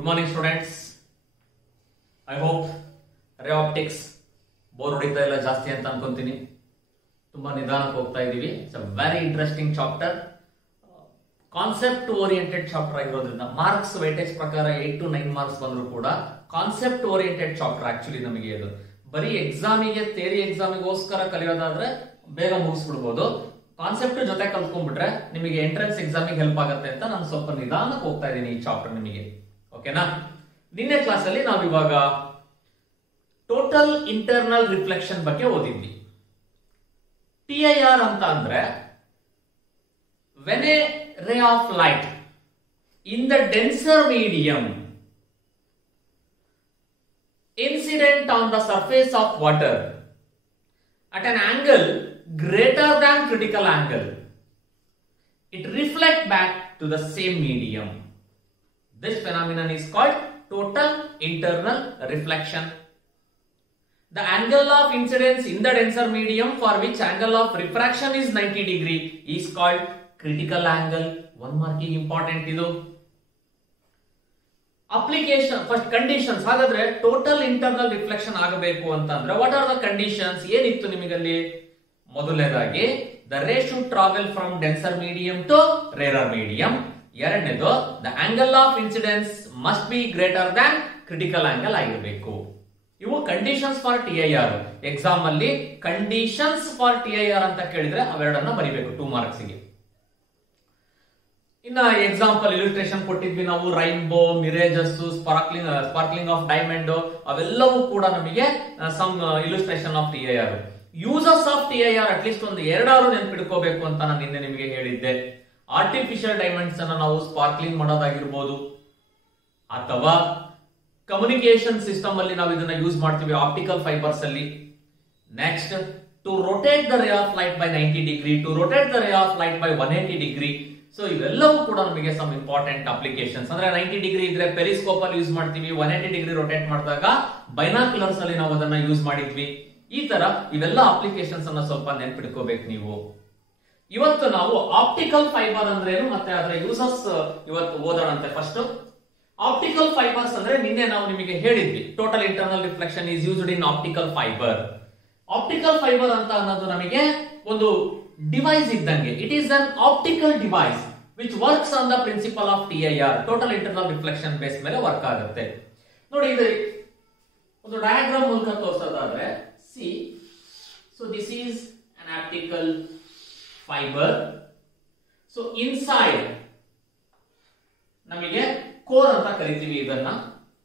Good morning students. I hope ರೇ optics bore ಹೊಡಿತಾ ಇಲ್ಲ ಜಾಸ್ತಿ ಅಂತ ಅನ್ಕೊಂತೀನಿ. ತುಂಬಾ ನಿಧಾನಕ್ಕೆ ಹೋಗ್ತಾ ಇದೀವಿ. It's a very interesting chapter, concept oriented chapter ಆಗಿರೋದ್ರಿಂದ ಮಾರ್ಕ್ಸ್ ವೇಟೇಜ್ ಪ್ರಕಾರ 8 to 9 ಮಾರ್ಕ್ಸ್ ಬಂದ್ರು ಕೂಡ ಕಾನ್ಸೆಪ್ಟ್ ಓರಿಯೆಂಟೆಡ್ ಚಾಪ್ಟರ್ ಆಕ್ಚುಲಿ ನಮಗೆ ಇದು. ಬರೀ ಎಕ್ಸಾಮಿಗೆ ಥಿಯರಿ ಎಕ್ಸಾಮಿಗೋಸ್ಕರ ಕಲಿಯೋದಾದ್ರೆ ಬೇಗ ಮುಗಿಸ್ಬಿಡ್ಬೋದು. ಕಾನ್ಸೆಪ್ಟ್ ಜೊತೆ ಕಲ್ತ್ಕೊಂಡ್ಬಿಟ್ರೆ ನಿಮಗೆ ಎಂಟ್ರೆನ್ಸ್ ಎಕ್ಸಾಮಿಗೆ ಹೆಲ್ಪ್ ಆಗುತ್ತೆ ಅಂತ ನಾನು ಸ್ವಲ್ಪ ನಿಧಾನಕ್ಕೆ ಹೋಗ್ತಾ ಇದ್ದೀನಿ ಈ ಚಾಪ್ಟರ್ ನಿಮಗೆ. ಓಕೆನಾ? ನಿನ್ನೆ ಕ್ಲಾಸ್ ಅಲ್ಲಿ ನಾವು ಇವಾಗ ಟೋಟಲ್ ಇಂಟರ್ನಲ್ ರಿಫ್ಲೆಕ್ಷನ್ ಬಗ್ಗೆ ಓದಿದ್ವಿ. TIR ಅಂತ ಅಂದ್ರೆ when a ray of light in the denser medium incident on the surface of water at an angle greater than critical angle, it reflects back to the same medium. This phenomenon is called total internal reflection. The angle of incidence in the denser medium for which angle of refraction is 90 degree is called critical angle. One marking important idu. Application first conditions. ಹಾಗಾದ್ರೆ total internal reflection ಆಗಬೇಕು ಅಂತಂದ್ರೆ what are the conditions? ಏನಿತ್ತು ನಿಮಗಲ್ಲಿ? ಮೊದಲನೇದಾಗಿ the ray should travel from denser medium to rarer medium. ಎರಡನೇದು the angle of incidence must be greater than critical angle ಆಗಿರಬೇಕು. ಇವು conditions for TIR. Exam ಅಲ್ಲಿ conditions for TIR ಅಂತ ಕೇಳಿದ್ರೆ ಅವೆರಡನ್ನ ಬರಿಬೇಕು 2 marks ಗೆ. ಇನ್ನ ಎಕ್ಸಾಂಪಲ್ ಇಲಿಸ್ಟ್ರೇಷನ್ ಕೊಟ್ಟಿದ್ವಿ ನಾವು, rainbow, mirages, sparkling of diamond, ಅವೆಲ್ಲವೂ ಕೂಡ ನಮಗೆ some illustration of TIR. Uses of TIR at least ಒಂದು 2 ನೆನ್ಪಿಡ್ಕೋಬೇಕು ಅಂತ ನಾನು ನಿನ್ನೆ ನಿಮಗೆ ಹೇಳಿದ್ದೆ. ಆರ್ಟಿಫಿಷಿಯಲ್ ಡೈಮಂಡ್ಸ್ ಅನ್ನ ನಾವು ಸ್ಪಾರ್ಕ್ಲಿಂಗ್ ಮಾಡೋದಾಗಿರ್ಬೋದು, ಅಥವಾ ಕಮ್ಯುನಿಕೇಶನ್ ಸಿಸ್ಟಮ್ ಅಲ್ಲಿ ನಾವು ಇದನ್ನ ಯೂಸ್ ಮಾಡ್ತೀವಿ ಆಪ್ಟಿಕಲ್ ಫೈಬರ್ಸ್ ಅಲ್ಲಿ. Next, to rotate the ray of light by 90 degree, to rotate the ray of light by 180 degree. So ಇವೆಲ್ಲವೂ ಕೂಡ ನಮಗೆ ಸಮ್ ಇಂಪಾರ್ಟೆಂಟ್ ಅಪ್ಲಿಕೇಶನ್ಸ್. ಅಂದ್ರೆ 90 ಡಿಗ್ರಿ ಇದ್ರೆ ಪೆರಿಸ್ಕೋಪ್ ಅಲ್ಲಿ ಯೂಸ್ ಮಾಡ್ತೀವಿ, 180 ಡಿಗ್ರಿ ರೊಟೇಟ್ ಮಾಡಿದಾಗ ಬೈನಾಕ್ಯುಲರ್ಸ್ ಅಲ್ಲಿ ನಾವು ಅದನ್ನ ಯೂಸ್ ಮಾಡಿದ್ವಿ. ಈ ತರ ಇವೆಲ್ಲ ಅಪ್ಲಿಕೇಶನ್ಸ್ ಅನ್ನ ಸ್ವಲ್ಪ ನೆನ್ಪಿಡ್ಕೋಬೇಕು ನೀವು. ಇವತ್ತು ನಾವು ಆಪ್ಟಿಕಲ್ ಫೈಬರ್ ಅಂದ್ರೆ ಏನು ಮತ್ತೆ ಅದರ ಯೂಸಸ್ ಇವತ್ತು ಓದೋಣಂತೆ. ಫಸ್ಟ್ ಆಪ್ಟಿಕಲ್ ಫೈಬರ್ಸ್ ಅಂದ್ರೆ ನಿನ್ನೆ ನಾವು ನಿಮಗೆ ಹೇಳಿದ್ವಿ total internal reflection is used in optical fibre. Optical fibre ಅಂತ ಅನ್ನೋದು ನಮಗೆ ಒಂದು ಡಿವೈಸ್ ಇದ್ದಂಗೆ. It is an optical device which works on the principle of TIR, total internal reflection base ಮೇಲೆ ವರ್ಕ್ ಆಗುತ್ತೆ. ನೋಡಿ, ಇದು ಒಂದು ಡಯಾಗ್ರಾಮ್ ಮೂಲಕ ತೋರಿಸೋದಾದ್ರೆ see, so this is an optical fibre. So inside ನಮಗೆ ಕೋರ್ ಅಂತ ಕರಿತೀವಿ ಇದನ್ನ.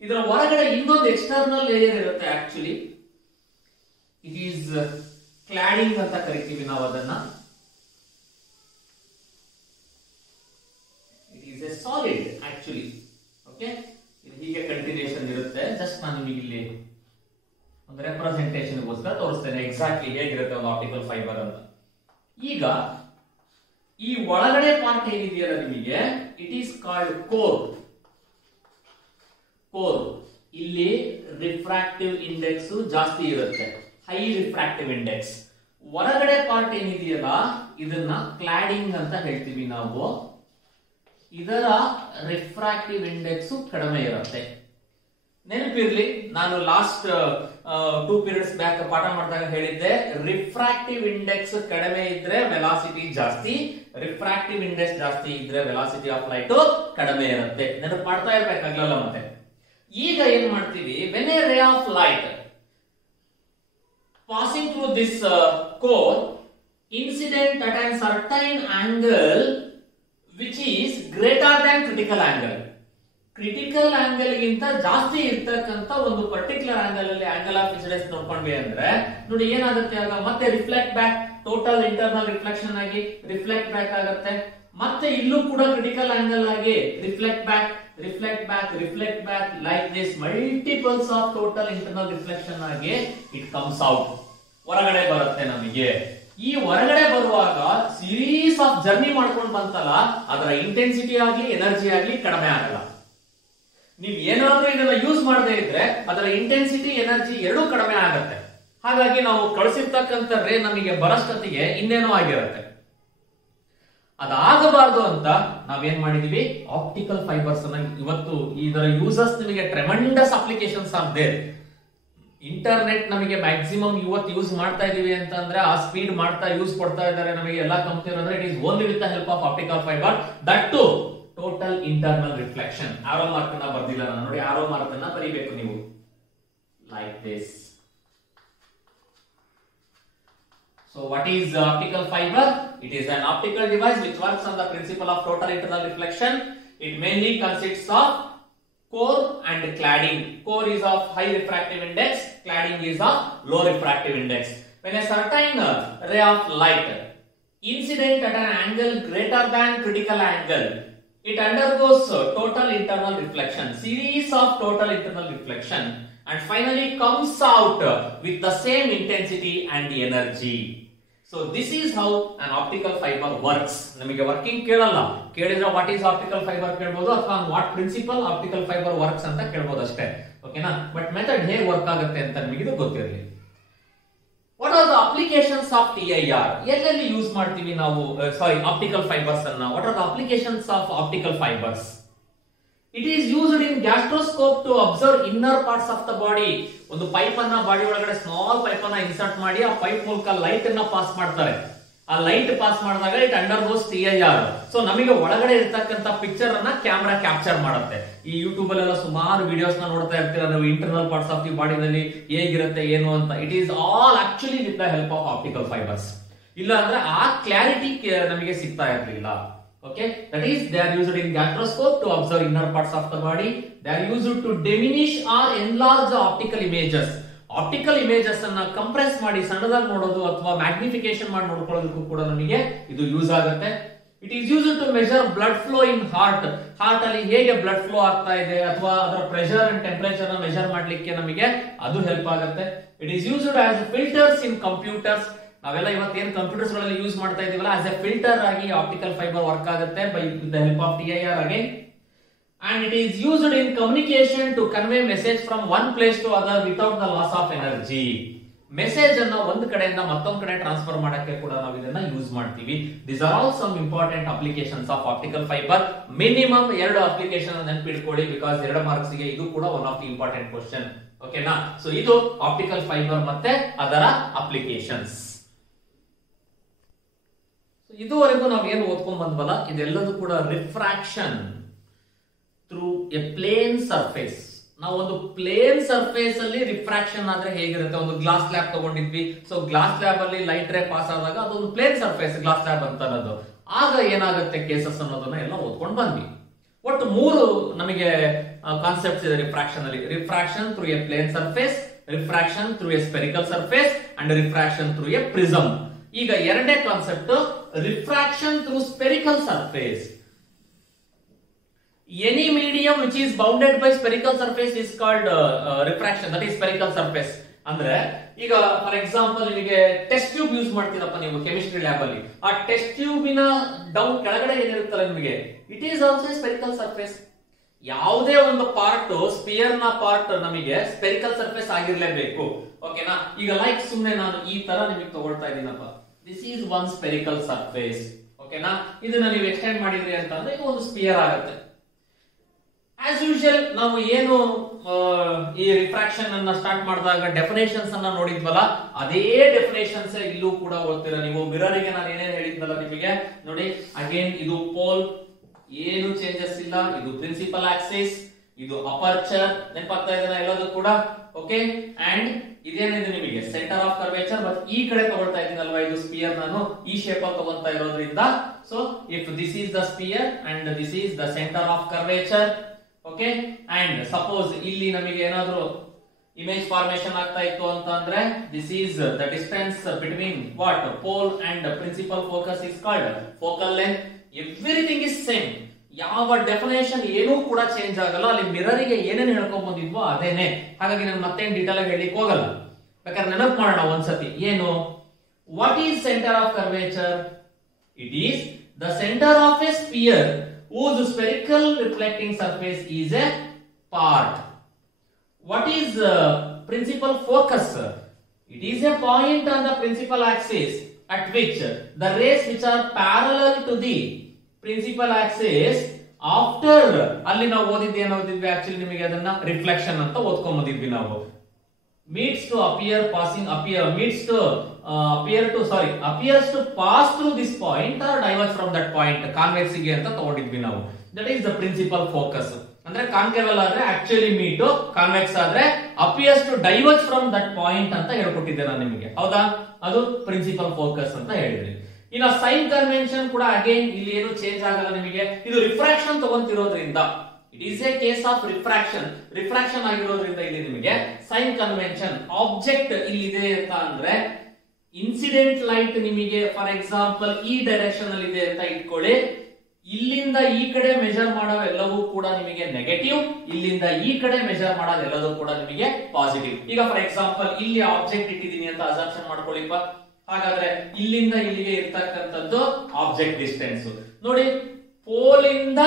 ಇದರ ಹೊರಗಡೆ ಇನ್ನೊಂದು ಎಕ್ಸ್ಟರ್ನಲ್ ಲೇಯರ್ ಇರುತ್ತೆ. ಆಕ್ಚುಲಿ ಇಟ್ ಈಸ್ ಕ್ಲಾಡಿಂಗ್ ಅಂತ ಕರಿತೀವಿ ನಾವು ಅದನ್ನ. It is A solid actually. Okay, ಇದು ಹೀಗೆ ಕಂಟಿನ್ಯೂಷನ್ ಇರುತ್ತೆ. ಜಸ್ಟ್ ನಾನು ನಿಮಗೆ ಇಲ್ಲಿ ಒಂದು ರೆಪ್ರೆಸೆಂಟೇಷನ್ ಗೋಸ್ಕರ ತೋರಿಸ್ತೇನೆ ಎಕ್ಸಾಕ್ಟ್ಲಿ ಹೇಗಿರುತ್ತೆ ಒಂದು ಆಪ್ಟಿಕಲ್ ಫೈಬರ್ ಅಂತ. ಈಗ ಈ ಒಳಗಡೆ ಪಾರ್ಟ್ ಏನಿದೆಯಲ್ಲ ನಿಮಗೆ, it is called core. Core ಇಲ್ಲಿ ರಿಫ್ರಾಕ್ಟಿವ್ ಇಂಡೆಕ್ಸ್ ಜಾಸ್ತಿ ಇರುತ್ತೆ, ಹೈ ರಿಫ್ರಾಕ್ಟಿವ್ ಇಂಡೆಕ್ಸ್. ಹೊರಗಡೆ ಪಾರ್ಟ್ ಏನಿದೆಯಲ್ಲ ಇದನ್ನ ಕ್ಲಾಡಿಂಗ್ ಅಂತ ಹೇಳ್ತೀವಿ ನಾವು. ಇದರ ರಿಫ್ರಾಕ್ಟಿವ್ ಇಂಡೆಕ್ಸ್ ಕಡಿಮೆ ಇರುತ್ತೆ. ನೆನಪಿರ್ಲಿ, ನಾನು ಲಾಸ್ಟ್ 2 ಪೀರಿಯಡ್ಸ್ ಬ್ಯಾಕ್ ಪಾಠ ಮಾಡಿದಾಗ ಹೇಳಿದ್ದೆ, ರಿಫ್ರಾಕ್ಟಿವ್ ಇಂಡೆಕ್ಸ್ ಕಡಿಮೆ ಇದ್ರೆ ವೆಲಾಸಿಟಿ ಜಾಸ್ತಿ, ರಿಫ್ರಾಕ್ಟಿವ್ ಇಂಡೆಕ್ಸ್ ಜಾಸ್ತಿ ಇದ್ರೆ ವೆಲಾಸಿಟಿ ಆಫ್ ಲೈಟ್ ಕಡಿಮೆ ಇರುತ್ತೆ. ನೆನಪು ಮಾಡ್ತಾ ಇರ್ಬೇಕಾಗ್ಲಲ್ಲ ಮತ್ತೆ. ಈಗ ಏನ್ ಮಾಡ್ತೀವಿ, ವೆನ್ ಎ ರೇ of light passing through this core incident at a certain angle which is greater than critical angle. Critical angle ಗಿಂತ ಜಾಸ್ತಿ ಇರ್ತಕ್ಕಂತ ಒಂದು ಪರ್ಟಿಕ್ಯುಲರ್ ಆಂಗಲ್ ಅಲ್ಲಿ ಆಂಗಲ್ ಆಫ್ ಇನ್ಸಿಡೆನ್ಸ್ ನೋಡ್ಕೊಂಡ್ವಿ ಅಂದ್ರೆ ನೋಡಿ ಏನಾಗುತ್ತೆ, ಆಗ ಮತ್ತೆ reflect back, total internal reflection ಆಗಿ ರಿಫ್ಲೆಕ್ಟ್ ಬ್ಯಾಕ್ ಆಗುತ್ತೆ. ಮತ್ತೆ ಇಲ್ಲೂ ಕೂಡ ಕ್ರಿಟಿಕಲ್ ಆಂಗಲ್ ಆಗಿ reflect back, reflect back, reflect back, like this multiples of total internal reflection ಆಗಿ ಇಟ್ ಕಮ್ಸ್ ಔಟ್, ಹೊರಗಡೆ ಬರುತ್ತೆ ನಮಗೆ. ಈ ಹೊರಗಡೆ ಬರುವಾಗ ಸೀರೀಸ್ ಆಫ್ ಜರ್ನಿ ಮಾಡ್ಕೊಂಡು ಬಂತಲ್ಲ, ಅದರ ಇಂಟೆನ್ಸಿಟಿ ಆಗ್ಲಿ ಎನರ್ಜಿ ಆಗ್ಲಿ ಕಡಿಮೆ ಆಗಲ್ಲ. ನೀವು ಏನಾದ್ರೂ ಇದನ್ನ ಯೂಸ್ ಮಾಡದೇ ಇದ್ರೆ ಅದರ ಇಂಟೆನ್ಸಿಟಿ ಎನರ್ಜಿ ಎರಡೂ ಕಡಿಮೆ ಆಗುತ್ತೆ. ಹಾಗಾಗಿ ನಾವು ಕಳಿಸಿರ್ತಕ್ಕಂಥ ರೇ ನಮಗೆ ಬರಷ್ಟೊತ್ತಿಗೆ ಇನ್ನೇನೋ ಆಗಿರುತ್ತೆ. ಅದಾಗಬಾರ್ದು ಅಂತ ನಾವೇನ್ ಮಾಡಿದೀವಿ, ಆಪ್ಟಿಕಲ್ ಫೈಬರ್ಸ್ ಅನ್ನ ಇವತ್ತು ಇದರ ಯೂಸರ್ಸ್ ನಿಮಗೆ tremendous applications are there. Internet ನಮಗೆ ಮ್ಯಾಕ್ಸಿಮಮ್ ಇವತ್ತು ಯೂಸ್ ಮಾಡ್ತಾ ಇದೀವಿ ಅಂತಂದ್ರೆ ಆ ಸ್ಪೀಡ್ ಮಾಡ್ತಾ ಯೂಸ್ ಕೊಡ್ತಾ ಇದ್ದಾರೆ ನಮಗೆ ಎಲ್ಲಾ ಕಂಪನಿ ಅಂದ್ರೆ it is only with the help of optical fibre. That to total internal reflection. Arrow mark ಅನ್ನ ಬರ್ದಿಲ್ಲ ನಾನು, ನೋಡಿ ಆರೋ ಮಾರ್ಕ್ ಅನ್ನ ಬರೀಬೇಕು ನೀವು like this. So what is optical fiber? It is an optical device which works on the principle of total internal reflection. It mainly consists of core and cladding. Core is of high refractive index, cladding is of low refractive index. When a certain ray of light incident at an angle greater than critical angle, it undergoes total internal reflection, series of total internal reflection, and finally comes out with the same intensity and energy. So this is how an optical fiber works. ನಮಗೆ working ಕೇಳಲ್ಲ, ಕೇಳಿದ್ರೆ what is optical fibre ಕೇಳಬಹುದು ಅಥವಾ what principle optical fibre works ಅಂತ ಕೇಳಬಹುದು ಅಷ್ಟೇ, ಓಕೆನಾ. But method ಹೇಗೆ ವರ್ಕ್ ಆಗುತ್ತೆ ಅಂತ ನಿಮಗೆ ಇದು ಗೊತ್ತಿರಲಿ. What are the applications of TIR? ಎಲ್ಲೆಲ್ಲಿ ಯೂಸ್ ಮಾಡ್ತೀವಿ ನಾವು ಆಪ್ಟಿಕಲ್ ಫೈಬರ್ಸ್ ಅನ್ನ? What are the applications of optical fibres? It is used in gastroscope to observe inner parts of the body. ಒಂದು ಪೈಪ್ ಅನ್ನ ಬಾಡಿ ಒಳಗಡೆ ಸ್ಮಾಲ್ ಪೈಪ್ ಅನ್ನ insert ಮಾಡಿ ಆ ಪೈಪ್ ಮೂಲಕ ಲೈಟ್ ಅನ್ನ ಪಾಸ್ ಮಾಡ್ತಾರೆ. ಆ ಲೈಟ್ ಪಾಸ್ ಮಾಡಿದಾಗ ಇಟ್ ಅಂಡರ್ಗೋಸ್ TIR. ಸೊ ನಮಗೆ ಒಳಗಡೆ ಇರ್ತಕ್ಕಂತ ಪಿಕ್ಚರ್ ಅನ್ನ ಕ್ಯಾಮೆರಾ ಕ್ಯಾಪ್ಚರ್ ಮಾಡುತ್ತೆ. ಈ ಯೂಟ್ಯೂಬ್ ಅಲ್ಲೆಲ್ಲ ಸುಮಾರು ವಿಡಿಯೋಸ್ ನ ನೋಡ್ತಾ ಇರ್ತೀರಾ ನೀವು, ಇಂಟರ್ನಲ್ ಪಾರ್ಟ್ಸ್ ಆಫ್ ದಿ ಬಾಡಿನಲ್ಲಿ ಹೇಗಿರುತ್ತೆ ಏನು ಅಂತ. It is all actually with the help of optical fibres. ಇಲ್ಲ ಅಂದ್ರೆ ಆ ಕ್ಲಾರಿಟಿ ನಮಗೆ ಸಿಗ್ತಾ ಇರಲಿಲ್ಲ. Okay, that is they are used in gastroscope to observe inner parts of the body. They are used to diminish or enlarge the optical images. Optical images ಅನ್ನ compress ಮಾಡಿ ಸಣ್ಣದಾಗಿ ನೋಡೋದು ಅಥವಾ ಮ್ಯಾಗ್ನಿಫಿಕೇಶನ್ ಮಾಡಿ ನೋಡ್ಕೊಳ್ಳೋದಕ್ಕೂ ಕೂಡ ನಮಗೆ ಇದು ಯೂಸ್ ಆಗುತ್ತೆ. It is used to measure blood flow in heart. Heart ಅಲ್ಲಿ ಹೇಗೆ ಬ್ಲಡ್ ಫ್ಲೋ ಆಗ್ತಾ ಇದೆ ಅಥವಾ ಅದರ ಪ್ರೆಷರ್ ಅಂಡ್ ಟೆಂಪರೇಚರ್ ನ ಮೆಜರ್ ಮಾಡ್ಲಿಕ್ಕೆ ನಮಗೆ ಅದು ಹೆಲ್ಪ್ ಆಗುತ್ತೆ. It is used as filters in computers. ನಾವೆಲ್ಲ ಇವತ್ತೇನು ಕಂಪ್ಯೂಟರ್ಸ್ ಗಳಲ್ಲಿ ಯೂಸ್ ಮಾಡ್ತಾ ಇದೀವಲ್ಲ, ಆಸ್ ಎ ಫಿಲ್ಟರ್ ಆಗಿ ಆಪ್ಟಿಕಲ್ ಫೈಬರ್ ವರ್ಕ್ ಆಗುತ್ತೆ by the help of TIR again. And it is used in communication to convey message from one place to other without the loss of energy. Message ಅನ್ನ ಒಂದು ಕಡೆಯಿಂದ ಮತ್ತೊಂದು ಕಡೆ transfer ಮಾಡಕ್ಕೆ ಕೂಡ ನಾವು ಇದನ್ನ ಯೂಸ್ ಮಾಡ್ತೀವಿ. These are all some important applications of optical fibre. Minimum 2 application ನೆನಪಿಟ್ಕೊಳ್ಳಿ, ಬಿಕಾಸ್ 2 ಮಾರ್ಕ್ಸ್ ಗೆ ಇದು ಕೂಡ one of the important question, ಓಕೆನಾ. ಸೊ ಇದು ಆಪ್ಟಿಕಲ್ ಫೈಬರ್ ಮತ್ತೆ ಅದರ ಅಪ್ಲಿಕೇಶನ್ಸ್. ಇದುವರೆಗೂ ನಾವು ಏನು ಓದ್ಕೊಂಡ್ ಬಂದ್ವಲ್ಲ, ಇದೆಲ್ಲದೂ ಕೂಡ refraction through a plane surface. ನಾವು ಒಂದು ಪ್ಲೇನ್ ಸರ್ಫೇಸ್ ಅಲ್ಲಿ ರಿಫ್ರಾಕ್ಷನ್ ಆದ್ರೆ ಹೇಗಿರುತ್ತೆ? ಒಂದು ಗ್ಲಾಸ್ ಸ್ಲ್ಯಾಬ್ ತಗೊಂಡಿದ್ವಿ. ಸೊ ಗ್ಲಾಸ್ ಸ್ಲ್ಯಾಬ್ ಅಲ್ಲಿ ಲೈಟ್ ರೇ ಪಾಸ್ ಆದಾಗ ಅದೊಂದು ಪ್ಲೇನ್ ಸರ್ಫೇಸ್ ಗ್ಲಾಸ್ ಸ್ಲ್ಯಾಬ್ ಅಂತ ಅನ್ನೋದು. ಆಗ ಏನಾಗುತ್ತೆ ಕೇಸಸ್ ಅನ್ನೋದನ್ನ ಎಲ್ಲ ಓದ್ಕೊಂಡು ಬಂದ್ವಿ. ಒಟ್ಟು 3 ನಮಗೆ ಕಾನ್ಸೆಪ್ಟ್ಸ್ ಇದೆ ರಿಫ್ರಾಕ್ಷನ್ ಅಲ್ಲಿ. Refraction through a plane surface, refraction through a spherical surface and refraction through a prism. ಈಗ ಎರಡನೇ concept refraction through spherical surface. Any medium which is bounded by spherical surface is called refraction, that is spherical surface. ಅಂದ್ರೆ ಈಗ for example ನಿಮಗೆ test tube use ಮಾಡ್ತೀರಪ್ಪ ನೀವು chemistry lab ಅಲ್ಲಿ. ಆ test ಟ್ಯೂಬಿನ down ಕೆಳಗಡೆ ಏನಿರುತ್ತಲ್ಲ ನಿಮಗೆ, it is also spherical surface. ಯಾವುದೇ ಒಂದು ಪಾರ್ಟ್ ಸ್ಪಿಯರ್ ನ ಪಾರ್ಟ್ ನಮಗೆ ಸ್ಪೆರಿಕಲ್ ಸರ್ಫೇಸ್ ಆಗಿರ್ಲೇಬೇಕು, ಓಕೆನಾ. ಈಗ ಲೈಕ್ ಸುಮ್ನೆ ನಾನು ಈ ತರ ನಿಮಗೆ ತಗೊಳ್ತಾ ಇದ್ದೀನಪ್ಪ, this is one spherical surface, ಓಕೆನಾ. ಇದನ್ನ ನೀವು ಎಕ್ಸ್ಟೆಂಡ್ ಮಾಡಿದ್ರಿ ಅಂತಂದ್ರೆ ಇದು ಒಂದು ಸ್ಪಿಯರ್ ಆಗುತ್ತೆ. ಆಸ್ ಯೂಶುವಲ್ ನಾವು ಏನು ಈ ರಿಫ್ರಾಕ್ಷನ್ ಅನ್ನ ಸ್ಟಾರ್ಟ್ ಮಾಡಿದಾಗ ಡೆಫಿನೇಷನ್ಸ್ ಅನ್ನ ನೋಡಿದ್ವಲ್ಲ, ಅದೇ ಡೆಫಿನೇಷನ್ಸ್ ಇಲ್ಲೂ ಕೂಡ ಓದ್ತೀರಾ ನೀವು. ಮಿರರ್ ಗೆ ನಾನು ಏನೇನು ಹೇಳಿದ್ನಲ್ಲ ನಿಮಗೆ ನೋಡಿ, ಅಗೇನ್ ಇದು ಪೋಲ್, ಏನು ಚೇಂಜಸ್ ಇಲ್ಲ. ಇದು ಪ್ರಿನ್ಸಿಪಲ್ ಆಕ್ಸಿಸ್, ಇದು ಅಪರ್ಚರ್, ನೆನಪಾಗ್ತಾ ಇದೆಯಾ ಎಲ್ಲದೂ ಕೂಡ, ಓಕೆ. ಅಂಡ್ ಇದೇನಿದೆ ನಿಮಗೆ ಸೆಂಟರ್ ಆಫ್ ಕರ್ವೇಚರ್, ಬಟ್ ಈ ಕಡೆ ತಗೊಳ್ತಾ ಇದ್ದೀನಲ್ವಾ, ಇದು ಸ್ಪಿಯರ್ ನಾನು ಈ ಶೇಪ್ ಅಲ್ಲಿ ತಗೊಳ್ತಾ ಇರೋದ್ರಿಂದ, so if this is the sphere and this is the centre of curvature, okay. And suppose ಇಲ್ಲಿ ನಮಗೆ ಏನಾದ್ರೂ ಇಮೇಜ್ ಫಾರ್ಮೇಶನ್ ಆಗ್ತಾ ಇತ್ತು ಅಂತ ಅಂದ್ರೆ, this is the distance between what pole and principal focus is called focal length. Everything is same, ಯಾವ definition ಏನೂ ಕೂಡ ಚೇಂಜ್ ಆಗಲ್ಲ. ಅಲ್ಲಿ ಮಿರರ್ ಗೆ ಏನೇನು ಹೇಳ್ಕೊಂಡ್ ಬಂದಿದ್ವೋ ಅದೇನೆ. ಹಾಗಾಗಿ ನಾನು ಮತ್ತೇನ್ ಡೀಟೇಲ್ ಆಗಿ ಹೇಳಿಕ್ ಹೋಗಲ್ಲ, ಬೇಕಾದ್ರೆ ನೆನಪು ಮಾಡೋಣ ಒಂದ್ಸತಿ. ಏನು, what is centre of curvature? It is the centre of a sphere whose spherical reflecting surface is a part. What is principal focus? It is a point on the principal axis at which the rays which are parallel to the principal axis after ಅಲ್ಲಿ ನಾವು ಓದಿದ್ದು ಏನು ಓದಿದ್ವಿ actually ನಿಮಗೆ ಅದನ್ನ reflection ಅಂತ ಓದ್ಕೊಂಡ್ ಬಂದಿದ್ವಿ ನಾವು meets to appear passing appear meets to appears to pass through this point or diverge from that point convex ಗೆ ಅಂತ ತಗೊಂಡಿದ್ವಿ ನಾವು that is the principal focus ಅಂದ್ರೆ ಕಾನ್ಕೇವಲ್ ಆದ್ರೆ ಆಕ್ಚುಲಿ ಮೀಟ್ ಕಾನ್ವೆಕ್ಸ್ ಆದ್ರೆ appears to diverge from that point ಅಂತ ಹೇಳ್ಕೊಟ್ಟಿದ್ದೆ ನಾನು ನಿಮಗೆ ಹೌದಾ ಅದು ಪ್ರಿನ್ಸಿಪಲ್ ಫೋಕಸ್ ಅಂತ ಹೇಳಿದ್ರಿ ಇನ್ನು ಸೈನ್ ಕನ್ವೆನ್ಷನ್ ಕೂಡ ಅಗೇನ್ ಇಲ್ಲಿ ಏನು ಚೇಂಜ್ ಆಗಲ್ಲ ನಿಮಗೆ ಇದು ರಿಫ್ರಾಕ್ಷನ್ ತಗೊಂತಿರೋದ್ರಿಂದ it is a case of refraction ಆಗಿರೋದ್ರಿಂದ ಇಲ್ಲಿ ನಿಮಗೆ ಸೈನ್ ಕನ್ವೆನ್ಷನ್ ಆಬ್ಜೆಕ್ಟ್ ಇಲ್ಲಿ ಇದೆ ಅಂತ ಅಂದ್ರೆ ಇನ್ಸಿಡೆಂಟ್ ಲೈಟ್ ನಿಮಗೆ ಫಾರ್ ಎಕ್ಸಾಂಪಲ್ ಈ ಡೈರೆಕ್ಷನ್ ಅಲ್ಲಿ ಇದೆ ಅಂತ ಇಟ್ಕೊಳ್ಳಿ ಇಲ್ಲಿಂದ ಈ ಕಡೆ ಮೆಜರ್ ಮಾಡೋವೆಲ್ಲವೂ ಕೂಡ ನಿಮಗೆ ನೆಗೆಟಿವ್ ಇಲ್ಲಿಂದ ಈ ಕಡೆ ಮೆಜರ್ ಮಾಡೋದೆಲ್ಲವೂ ಕೂಡ ನಿಮಗೆ ಪಾಸಿಟಿವ್ ಈಗ ಫಾರ್ ಎಕ್ಸಾಂಪಲ್ ಇಲ್ಲಿ ಆಬ್ಜೆಕ್ಟ್ ಇಟ್ಟಿದ್ದೀನಿ ಅಂತ ಅಸಂಪ್ಷನ್ ಮಾಡ್ಕೊಳ್ಳಿಪ್ಪ ಹಾಗಾದ್ರೆ ಇಲ್ಲಿಂದ ಇಲ್ಲಿಗೆ ಇರ್ತಕ್ಕಂಥದ್ದು ಆಬ್ಜೆಕ್ಟ್ ಡಿಸ್ಟೆನ್ಸ್ ನೋಡಿ ಪೋಲ್ ಇಂದ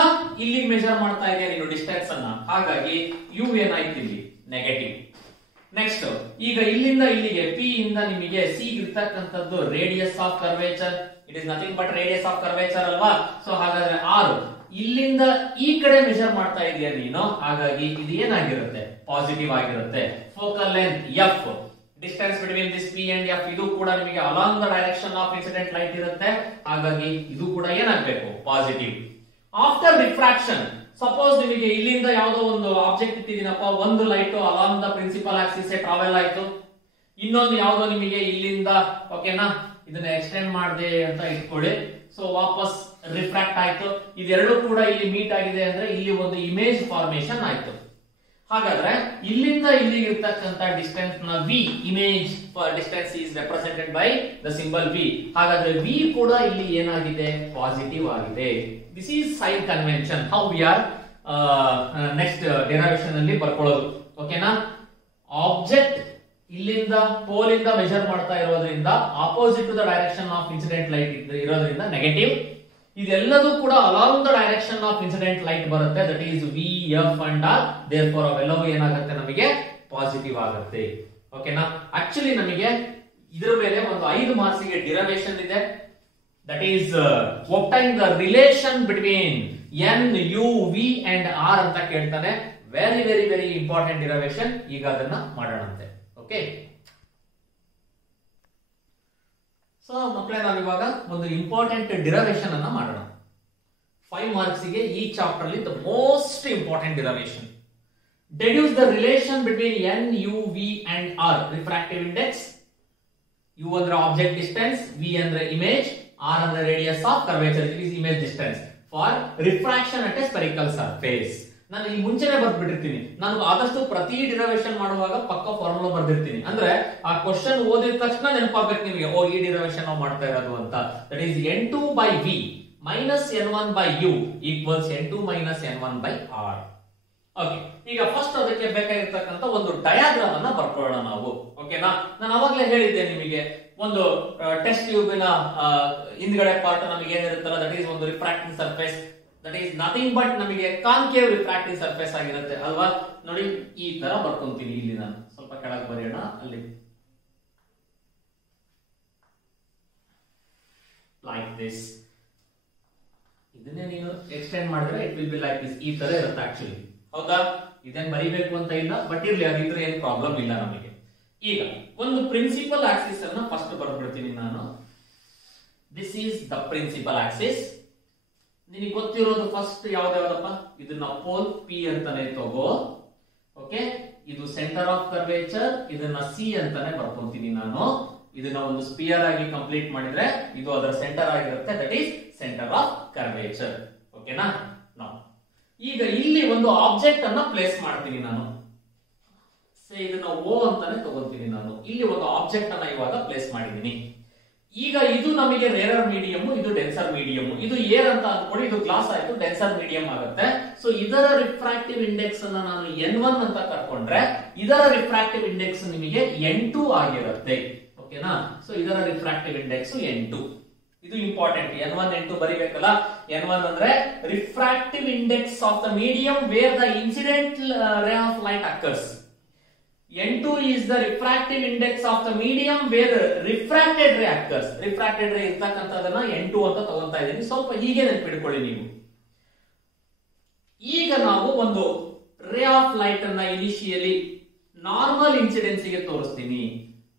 ಇಲ್ಲಿ ಮೆಜರ್ ಮಾಡ್ತಾ ಇದೆಯಾ ನೀನು ಡಿಸ್ಟೆನ್ಸ್ ಅನ್ನ ಹಾಗಾಗಿ ಯು ಏನಾಯ್ತು ಇಲ್ಲಿ ನೆಗೆಟಿವ್ ನೆಕ್ಸ್ಟ್ ಈಗ ಇಲ್ಲಿಂದ ಇಲ್ಲಿಗೆ ಪಿ ಇಂದ ನಿಮಗೆ ಸಿ ಇರ್ತಕ್ಕಂಥದ್ದು radius of curvature it is nothing but radius of curvature ಅಲ್ವಾ ಸೊ ಹಾಗಾದ್ರೆ ಆರ್ ಇಲ್ಲಿಂದ ಈ ಕಡೆ ಮೆಜರ್ ಮಾಡ್ತಾ ಇದೆಯಾ ನೀನು ಹಾಗಾಗಿ ಇದು ಏನಾಗಿರುತ್ತೆ ಪಾಸಿಟಿವ್ ಆಗಿರುತ್ತೆ focal length F distance between this P and F ಇದು ಕೂಡ ನಿಮಗೆ along the direction of incident light ಇರುತ್ತೆ ಹಾಗಾಗಿ ಇದು ಕೂಡ ಏನಾಗಬೇಕು ಪಾಸಿಟಿವ್ ಆಫ್ಟರ್ ರಿಫ್ರಾಕ್ಷನ್ ಸಪೋಸ್ ನಿಮಗೆ ಇಲ್ಲಿಂದ ಯಾವುದೋ ಒಂದು ಆಬ್ಜೆಕ್ಟ್ ಇಟ್ಟಿದ್ದೀನಪ್ಪ ಒಂದು light along the principal axis travel ಆಯ್ತು ಇನ್ನೊಂದು ಯಾವುದೋ ನಿಮಗೆ ಇಲ್ಲಿಂದ ಓಕೆನಾ ಇದನ್ನ ಎಕ್ಸ್ಟೆಂಡ್ ಮಾಡಿದೆ ಅಂತ ಇಟ್ಕೊಳ್ಳಿ ಸೊ ವಾಪಸ್ ರಿಫ್ರಾಕ್ಟ್ ಆಯ್ತು ಇದೆರಡು ಕೂಡ ಇಲ್ಲಿ ಮೀಟ್ ಆಗಿದೆ ಅಂದ್ರೆ ಇಲ್ಲಿ ಒಂದು ಇಮೇಜ್ ಫಾರ್ಮೇಶನ್ ಆಯ್ತು ಹಾಗಾದ್ರೆ ಇಲ್ಲಿಂದ ಇಲ್ಲಿಗೆ ಇರ್ತಕ್ಕಂತ ಡಿಸ್ಟೆನ್ಸ್ ನ v image distance is represented by the symbol v ಹಾಗಾದ್ರೆ ವಿ ಕೂಡ ಇಲ್ಲಿ ಏನಾಗಿದೆ ಪಾಸಿಟಿವ್ ಆಗಿದೆ this is sign convention how we are next derivation ಅಲ್ಲಿ ಬರ್ಕೊಳ್ಳೋದು ಓಕೆನಾ ಆಬ್ಜೆಕ್ಟ್ ಇಲ್ಲಿಂದ ಪೋಲ್ ಇಂದ ಮೆಜರ್ ಮಾಡ್ತಾ ಇರೋದ್ರಿಂದ opposite to the direction of incident light ಇರೋದ್ರಿಂದ ನೆಗೆಟಿವ್ ಇದೆಲ್ಲದೂ ಕೂಡ along the direction of incident light ಬರುತ್ತೆ that is V F and R therefore ಅವೆಲ್ಲವೂ ಏನಾಗುತ್ತೆ ನಮಗೆ ಪಾಸಿಟಿವ್ ಆಗುತ್ತೆ ಓಕೆನಾ ಆಕ್ಚುಲಿ ನಮಗೆ ಇದರ ಮೇಲೆ ಒಂದು 5 ಮಾರ್ಕ್ಸ್ ಗೆ ಡಿರೈವೇಶನ್ ಇದೆ that is obtain the relation between n u v and r ಅಂತ ಕೇಳ್ತಾನೆ very very very important derivation ಈಗ ಅದನ್ನ ಮಾಡೋಣಂತೆ ಓಕೆ ಸೊ ಮಕ್ಕಳೇ ನಾವಿವಾಗ ಒಂದು ಇಂಪಾರ್ಟೆಂಟ್ ಡಿರೈವೇಶನ್ ಅನ್ನ ಮಾಡೋಣ 5 ಮಾರ್ಕ್ಸ್ ಗೆ ಈ ಚಾಪ್ಟರ್ ಅಲ್ಲಿ the most important derivation deduce the relation between n u v and r refractive index u ಅಂದ್ರೆ ಆಬ್ಜೆಕ್ಟ್ ಡಿಸ್ಟೆನ್ಸ್ ವಿ ಅಂದ್ರೆ ಇಮೇಜ್ ಆರ್ ಅಂದ್ರೆ radius of curvature it is image distance for refraction at a spherical surface ನಾನು ಈ ಮುಂಚೆನೆ ಬರ್ಬಿಟ್ಟಿರ್ತೀನಿ ನಾನು ಆದಷ್ಟು ಪ್ರತಿ derivation ಮಾಡುವಾಗ ಪಕ್ಕ ಫಾರ್ಮುಲಾ ಬರ್ದಿರ್ತೀನಿ ಅಂದ್ರೆ ಆ ಕ್ವಶನ್ ಓದಿದ ತಕ್ಷಣ ನೆನಪಾಗಬೇಕು ನಿಮಗೆ ಓ ಈ ಡಿರೈವೇಶನ್ ನಾವು ಮಾಡ್ತಾ ಇರೋದು ಅಂತ that is n2 by v minus n1 by u equals n2 minus n1 by r okay ಈಗ ಫಸ್ಟ್ ಅದಕ್ಕೆ ಬೇಕಾಗಿರ್ತಕ್ಕಂಥ ಒಂದು ಡಯಾಗ್ರಾಮ್ ಅನ್ನ ಬರ್ಕೊಳ್ಳೋಣ ನಾವು ಓಕೆನಾ ನಾನು ಅವಾಗಲೇ ಹೇಳಿದ್ದೆ ನಿಮಗೆ ಒಂದು ಟೆಸ್ಟ್ ಟ್ಯೂಬಿನ ಹಿಂದ್ಗಡೆ ಪಾರ್ಟ್ ನಮಗೆ ಏನಿರುತ್ತಲ್ಲ ದಟ್ ಈಸ್ ಒಂದು refracting surface that is nothing but ನಮಗೆ ಕಾನ್ಕೇವ್ ರಿಫ್ರಾಕ್ಟಿಂಗ್ ಸರ್ಫೇಸ್ ಆಗಿರುತ್ತೆ ಅಲ್ವಾ ನೋಡಿ ಈ ತರ ಬರ್ಕೊಂತೀನಿ ಇಲ್ಲಿ ನಾನು ಸ್ವಲ್ಪ ಕೆಳಗೆ ಬರೆಯೋಣ ಅಲ್ಲಿ ಲೈಕ್ ದಿಸ್ ಇದನ್ನೇ ನೀನು ಎಕ್ಸ್ಟೆಂಡ್ ಮಾಡಿದ್ರೆ it will be like this ಈ ತರ ಇರುತ್ತೆ ಆಕ್ಚುಲಿ ಹೌದಾ ಇದನ್ನ ಬರಿಬೇಕು ಅಂತ ಇಲ್ಲ ಬಟ್ ಇರ್ಲಿ ಅದಿದ್ರೆ ಏನು ಪ್ರಾಬ್ಲಮ್ ಇಲ್ಲ ನಮಗೆ ಈಗ ಒಂದು ಪ್ರಿನ್ಸಿಪಲ್ ಆಕ್ಸಿಸ್ ಅನ್ನ ಫಸ್ಟ್ ಬರ್ಬಿಡ್ತೀನಿ ನಾನು this is the principal axis ನಿನಗೆ ಗೊತ್ತಿರೋದು ಫಸ್ಟ್ ಯಾವ್ದಾವ್ದಪ್ಪ ಇದನ್ನ ಪೋಲ್ ಪಿ ಅಂತಾನೆ ತಗೋ ಓಕೆ ಇದು ಸೆಂಟರ್ ಆಫ್ ಕರ್ವೇಚರ್ ಇದನ್ನ ಸಿ ಅಂತಾನೆ ಬರ್ಕೊಂತೀನಿ ನಾನು ಇದನ್ನ ಒಂದು ಸ್ಪಿಯರ್ ಆಗಿ ಕಂಪ್ಲೀಟ್ ಮಾಡಿದ್ರೆ ಇದು ಅದರ ಸೆಂಟರ್ ಆಗಿರುತ್ತೆ that is centre of curvature ಓಕೆನಾ ನಾವು ಈಗ ಇಲ್ಲಿ ಒಂದು ಆಬ್ಜೆಕ್ಟ್ ಅನ್ನ ಪ್ಲೇಸ್ ಮಾಡ್ತೀನಿ ನಾನು ಇದನ್ನ ಓ ಅಂತಾನೆ ತಗೊಂತೀನಿ ನಾನು ಇಲ್ಲಿ ಒಂದು ಆಬ್ಜೆಕ್ಟ್ ಅನ್ನ ಇವಾಗ ಪ್ಲೇಸ್ ಮಾಡಿದ್ದೀನಿ ಈಗ ಇದು ನಮಗೆ ರೇರರ್ ಮೀಡಿಯಂ ಇದು ಡೆನ್ಸರ್ ಮೀಡಿಯಂ ಇದು ಏರ್ ಅಂತ ಅನ್ಕೊಳ್ಳಿ ಇದು ಗ್ಲಾಸ್ ಆಯ್ತು ಡೆನ್ಸರ್ ಮೀಡಿಯಂ ಆಗುತ್ತೆ ಸೊ ಇದರ ರಿಫ್ರಾಕ್ಟಿವ್ ಇಂಡೆಕ್ಸ್ ಅನ್ನ ನಾನು n1 ಅಂತ ಕರ್ಕೊಂಡ್ರೆ ಇದರ ರಿಫ್ರಾಕ್ಟಿವ್ ಇಂಡೆಕ್ಸ್ ನಿಮಗೆ n2 ಆಗಿರುತ್ತೆ ಓಕೆನಾ ಸೊ ಇದರ ರಿಫ್ರಾಕ್ಟಿವ್ ಇಂಡೆಕ್ಸ್ n2 ಇದು ಇಂಪಾರ್ಟೆಂಟ್ n1 n2 ಬರಿಬೇಕಲ್ಲ n1 ಅಂದ್ರೆ refractive index of the medium where the incident ray of light occurs N2 is the refractive index of the medium where refracted ray occurs. Refracted ray ಇರ್ತಕ್ಕಂಥದನ್ನ N2 ಅಂತ ತಗೊಂತಾ ಇದೀನಿ. ಸ್ವಲ್ಪ ಹೀಗೆ ನೆನಪಿಟ್ಕೊಳ್ಳಿ ನೀವು. ಈಗ ನಾವು ಒಂದು ರೇ ಆಫ್ ಲೈಟ್ ಅನ್ನ ಇನಿಷಿಯಲಿ ನಾರ್ಮಲ್ ಇನ್ಸಿಡೆನ್ಸ್ ಗೆ ತೋರಿಸ್ತೀನಿ.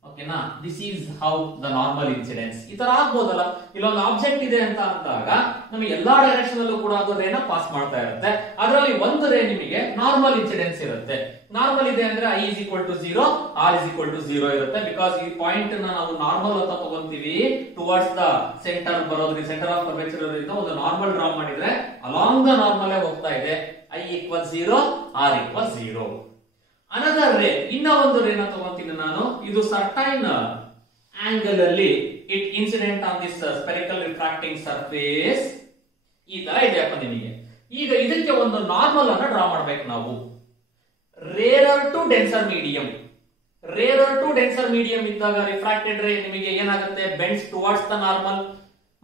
ಓಕೆನಾ, this is how the normal incidence. ಈ ತರ ಆಗ್ಬೋದಲ್ಲ, ಇಲ್ಲೊಂದು ಆಬ್ಜೆಕ್ಟ್ ಇದೆ ಅಂತ ಅಂದಾಗ ನಮಗೆ ಎಲ್ಲಾ ಡೈರೆಕ್ಷನ್ ಅಲ್ಲೂ ಕೂಡ ಅದು ರೇನ ಪಾಸ್ ಮಾಡ್ತಾ ಇರುತ್ತೆ. ಅದರಲ್ಲಿ ಒಂದು ರೇ ನಿಮಗೆ ನಾರ್ಮಲ್ ಇನ್ಸಿಡೆನ್ಸ್ ಇರುತ್ತೆ. ನಾರ್ಮಲ್ ಇದೆ ಅಂದ್ರೆ I is equal to 0, R is equal to 0 ಇರುತ್ತೆ. ಬಿಕಾಸ್ ಈ ಪಾಯಿಂಟ್ ನ ನಾವು ನಾರ್ಮಲ್ ಅಂತ ತಗೊಂತೀವಿ, ಟುವರ್ಡ್ಸ್ ದ ಸೆಂಟರ್ ಬರೋದ್ರಿಂದ, ಸೆಂಟರ್ ಆಫ್ ಕರ್ವೇಚರ್ ಇರೋದ್ರಿಂದ ಒಂದು ನಾರ್ಮಲ್ ಡ್ರಾ ಮಾಡಿದ್ರೆ ಅಲಾಂಗ್ ದ ನಾರ್ಮಲ್ ಹೋಗ್ತಾ ಇದೆ. I equals 0, R equals 0. Another ರೇ, ಇನ್ನ ಒಂದು ರೇನ ತಗೊಂತೀನಿ ನಾನು. ಇದು ಸರ್ಟೈನ್ ಆಂಗಲ್ ಅಲ್ಲಿ it incident on this spherical refracting surface. ಈ ತರ ಇದೆಯಪ್ಪ ನಿಮಗೆ. ಈಗ ಇದಕ್ಕೆ ಒಂದು ನಾರ್ಮಲ್ ಅನ್ನ ಡ್ರಾ ಮಾಡ್ಬೇಕು ನಾವು. Rarer to denser medium. Rarer to denser medium ಇದ್ದಾಗ ರಿಫ್ರಾಕ್ಟೆಡ್ ರೇ ನಿಮಗೆ ಏನಾಗುತ್ತೆ, ಬೆಂಡ್ಸ್ ಟುವರ್ಡ್ಸ್ ದ ನಾರ್ಮಲ್.